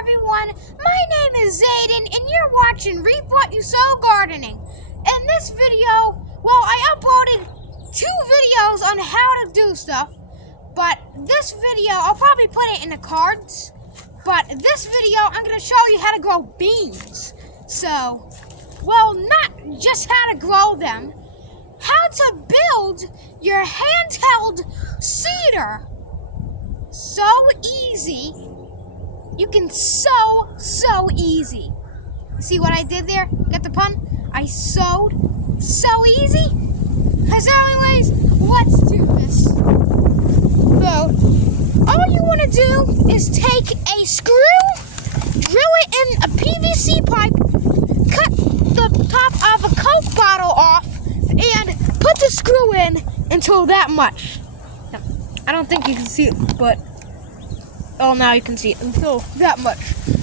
everyone, my name is Zayden and you're watching Reap What You Sow Gardening. In this video, well, I uploaded 2 videos on how to do stuff, but this video, I'll probably put it in the cards, but this video, I'm going to show you how to grow beans. So, well, not just how to grow them, how to build your handheld seeder. So easy. You can so easy. See what I did there? Get the pun? I sowed so easy. As anyways, let's do this. So, all you want to do is take a screw, drill it in a PVC pipe, cut the top of a Coke bottle off, and put the screw in until that much. Now, I don't think you can see it, but oh, now you can see it until that much.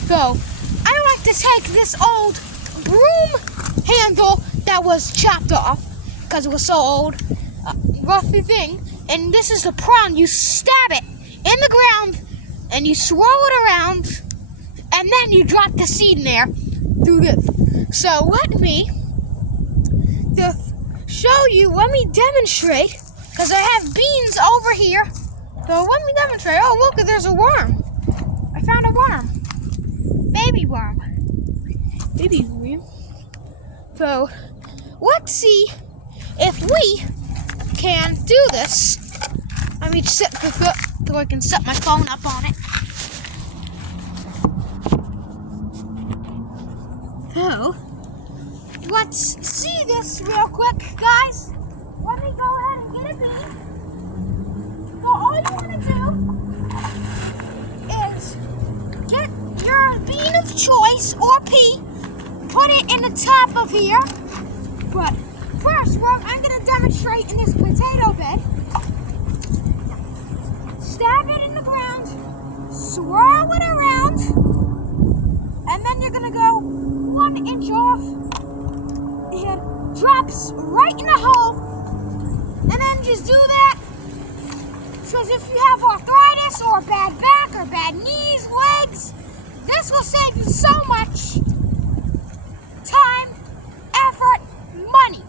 So, I like to take this old broom handle that was chopped off because it was so old, roughy thing. And this is the prong. You stab it in the ground and you swirl it around, and then you drop the seed in there through this. So let me demonstrate, because I have beans over here. So let me demonstrate. Oh, look, there's a worm. I found a worm. Baby worm. Baby worm. So, let's see if we can do this. Let me set the foot so I can set my phone up on it. So, let's see this real quick, guys. Let me go ahead and get a bean. So all you want to do is get your bean of choice or pea, put it in the top of here. But first, I'm going to demonstrate in this potato bed. Stab it in the ground, swirl it around, and then you're going to go 1 inch off. It drops right in the hole, and then just do that. Because if you have arthritis or a bad back or bad knees, legs, this will save you so much time, effort, money.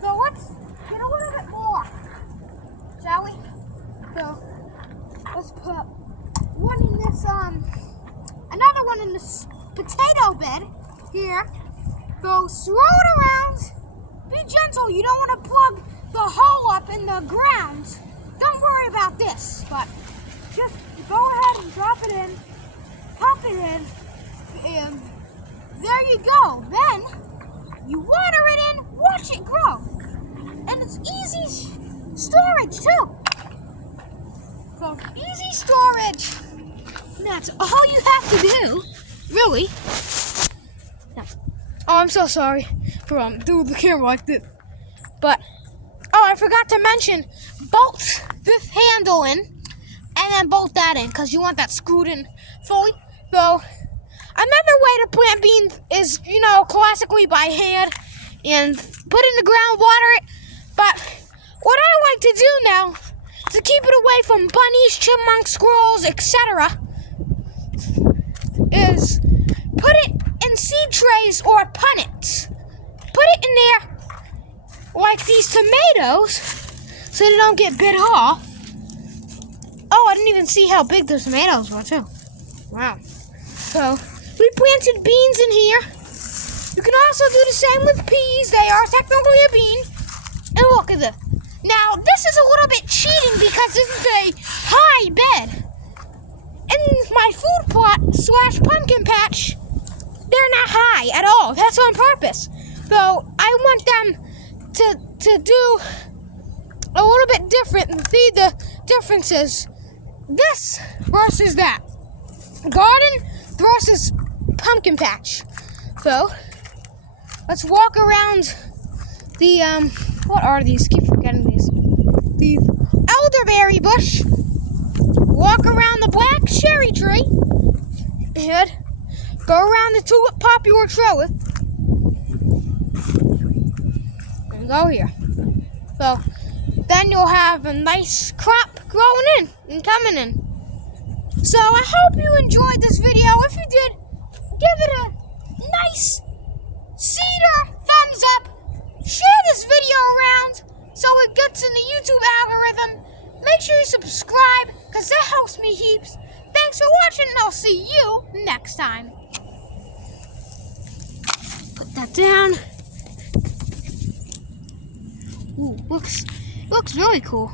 So let's get a little bit more, shall we? So let's put one in this, another one in this potato bed here. So swirl it around. Be gentle. You don't want to plug the hole up in the ground. Don't worry about this, but just go ahead and drop it in, pop it in, and there you go. Then you water it in, watch it grow. And it's easy storage too. So easy storage. And that's all you have to do, really. Now, oh, I'm so sorry for doing the camera like this. But oh, I forgot to mention, bolt this handle in, and then bolt that in, because you want that screwed in fully. So, another way to plant beans is, classically by hand, and put it in the ground, water it. But what I like to do now, to keep it away from bunnies, chipmunks, squirrels, etc., is put it in seed trays or punnets. Put it in there, like these tomatoes, so they don't get bit off. Oh, I didn't even see how big the tomatoes were, too. Wow. So, we planted beans in here. You can also do the same with peas. They are technically a bean. And look at this. Now, this is a little bit cheating because this is a high bed. In my food plot / pumpkin patch, they're not high at all. That's on purpose. So, I want them to do a little bit different and see the differences. This versus that. Garden versus pumpkin patch. So, let's walk around the, what are these? Keep forgetting these. The elderberry bush. Walk around the black cherry tree. And go around the tulip popular trellis. And go here. So, then you'll have a nice crop growing in and coming in. So I hope you enjoyed this video. If you did, give it a nice cedar thumbs up. Share this video around so it gets in the YouTube algorithm. Make sure you subscribe because that helps me heaps. Thanks for watching and I'll see you next time. Put that down. Ooh, looks really cool.